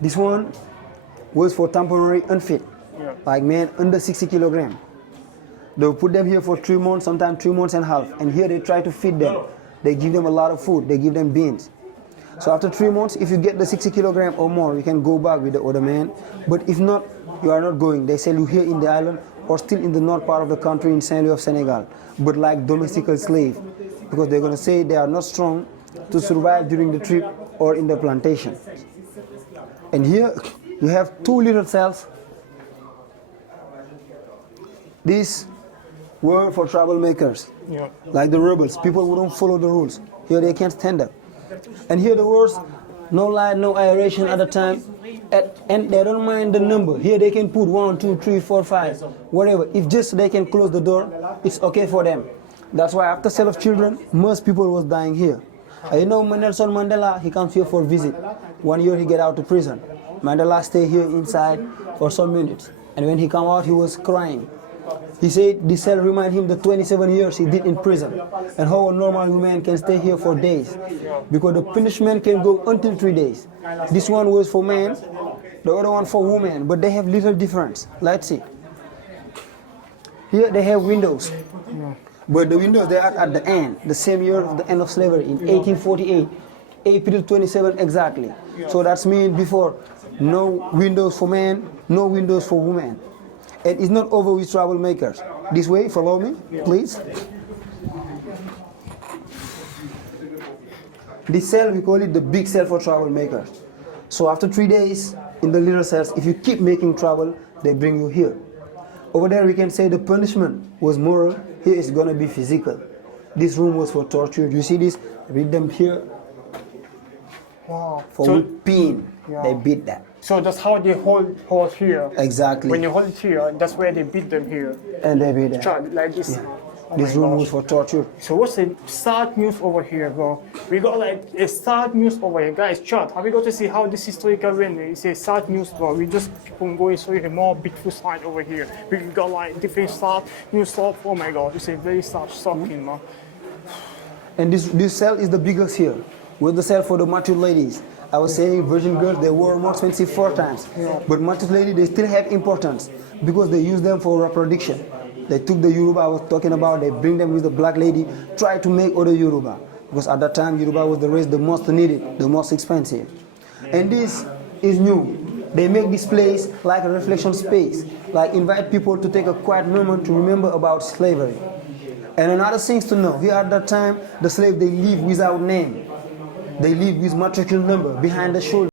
This one was for temporary unfit, like men under 60 kilograms. They'll put them here for 3 months, sometimes 3 months and a half. And here they try to feed them. They give them a lot of food. They give them beans. So after 3 months, if you get the 60 kilograms or more, you can go back with the other man. But if not, you are not going. They sell you here in the island or still in the north part of the country in Saint-Louis of Senegal, but like domestical slave, because they're going to say they are not strong to survive during the trip or in the plantation. And here you have 2 little cells. These were for troublemakers, like the rebels, people who don't follow the rules. Here they can't stand up. And here the words, no light, no aeration at the time, and they don't mind the number. Here they can put 1, 2, 3, 4, 5, whatever. If just they can close the door, it's okay for them. That's why after sale of children, most people was dying here. You know Nelson Mandela, he comes here for a visit. 1 year he get out of prison. Mandela stay here inside for some minutes. And when he come out, he was crying. He said this cell remind him the 27 years he did in prison and how a normal woman can stay here for days because the punishment can go until 3 days. This one was for men, the other one for women, but they have little difference. Let's see. Here they have windows, but the windows they are at the end, the same year of the end of slavery in 1848, April 27 exactly. So that's mean before no windows for men, no windows for women. And it's not over with troublemakers. This way, follow me, please. This cell, we call it the big cell for troublemakers. So after 3 days in the little cells, if you keep making trouble, they bring you here. Over there, we can say the punishment was moral. Here it's going to be physical. This room was for torture. You see this? Read them here. Wow. For so, pin, they beat that. So that's how they hold here. Exactly. When you hold it here, that's where they beat them here. And they beat them. Like this. Yeah. Oh this room was for torture. So what's the sad news over here, bro? We got like a sad news over here. Guys, chat, have we got to see how this historical venue is a sad news, bro? We just keep on going so you have more beautiful side over here. We got like different sad news stuff. Oh my god, it's a very sad, shocking, man. And this cell is the biggest here. With the cell for the mature ladies. I was saying virgin girls, they were more expensive 4 times. But mature ladies, they still have importance because they use them for reproduction. They took the Yoruba I was talking about, they bring them with the black lady, try to make other Yoruba. Because at that time, Yoruba was the race the most needed, the most expensive. And this is new. They make this place like a reflection space, like invite people to take a quiet moment to remember about slavery. And another thing to know, here at that time, the slave, they live without name. They live with matricule number behind the shoulder.